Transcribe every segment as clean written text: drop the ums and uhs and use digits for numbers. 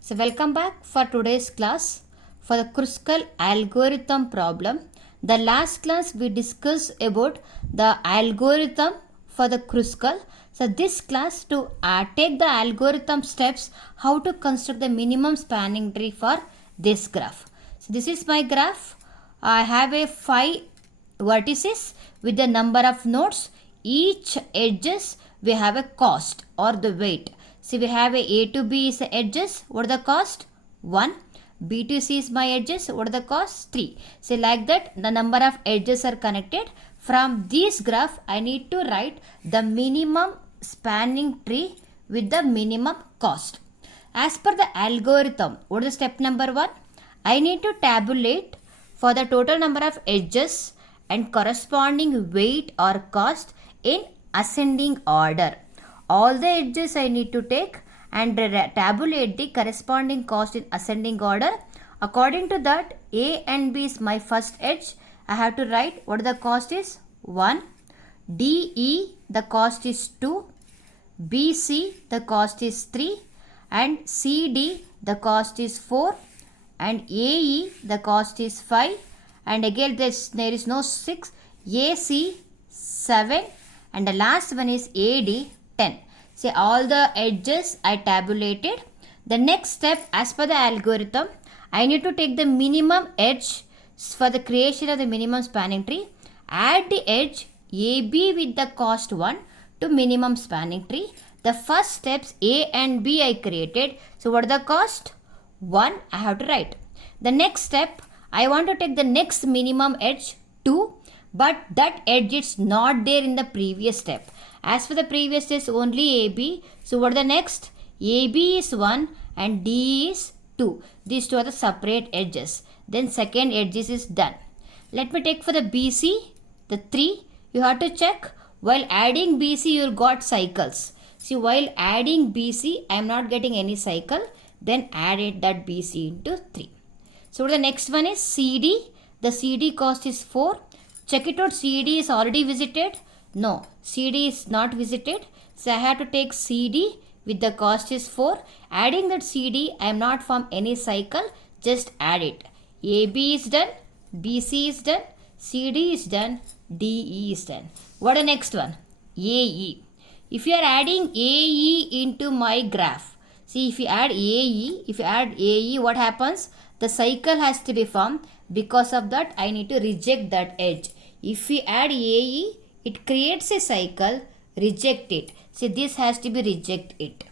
So welcome back for today's class for the Krushkal algorithm problem. The last class we discussed about the algorithm for the Krushkal. So this class to take the algorithm steps how to construct the minimum spanning tree for this graph. So this is my graph. I have a 5 vertices with the number of nodes. Each edges we have a cost or the weight. See, we have a to B is the edges. What are the cost? 1. B to C is my edges. What are the cost? 3. See, like that the number of edges are connected. From this graph, I need to write the minimum spanning tree with the minimum cost. As per the algorithm, what is step number 1? I need to tabulate for the total number of edges and corresponding weight or cost in ascending order. All the edges I need to take and tabulate the corresponding cost in ascending order. According to that, A and B is my first edge. I have to write what the cost is 1. DE the cost is 2. BC the cost is 3. And CD the cost is 4. And AE the cost is 5. And again there is no 6. AC 7. And the last one is AD 10. See, all the edges I tabulated. The next step as per the algorithm, I need to take the minimum edge for the creation of the minimum spanning tree. Add the edge AB with the cost 1 to minimum spanning tree. The first steps A and B I created. So what are the cost? 1 I have to write. The next step, I want to take the next minimum edge 2. But that edge is not there in the previous step. As for the previous step, only AB. So what are the next? AB is 1 and D is 2. These two are the separate edges. Then second edges is done. Let me take for the BC, the 3. You have to check. While adding BC, you got cycles. See, while adding BC, I am not getting any cycle. Then add that BC into 3. So the next one is CD. The CD cost is 4. Check it out, CD is already visited. No, CD is not visited. So I have to take CD with the cost is 4. Adding that CD, I am not from any cycle. Just add it. AB is done. BC is done. CD is done. DE is done. What the next one? AE. If you are adding AE into my graph. See, if you add AE, what happens? The cycle has to be formed. Because of that, I need to reject that edge. If we add AE, it creates a cycle, reject it. So this has to be reject it.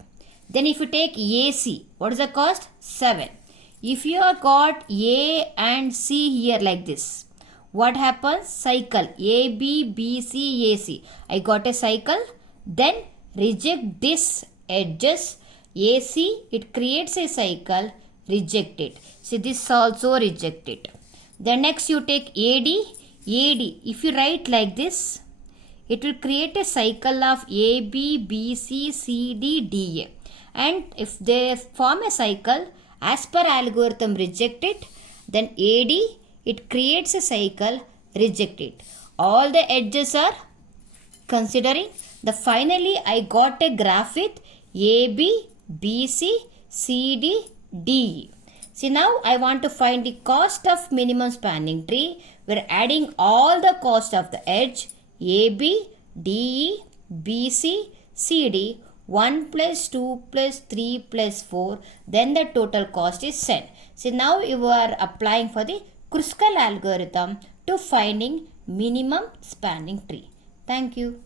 Then if you take AC, what is the cost? 7. If you have got A and C here like this, what happens? Cycle AB, BC, AC. I got a cycle. Then reject this edges. AC, it creates a cycle, reject it. So this also reject it. Then next you take AD. If you write like this, it will create a cycle of A, B, B, C, C, D, D, A. And if they form a cycle, as per algorithm reject it, then AD, it creates a cycle, reject it. All the edges are considering. Finally, I got a graph with AB, BC, CD, DE. See, now I want to find the cost of minimum spanning tree. We're adding all the cost of the edge AB, DE, BC, CD, 1 plus 2 plus 3 plus 4. Then the total cost is 10. See, now you are applying for the Krushkal algorithm to finding minimum spanning tree. Thank you.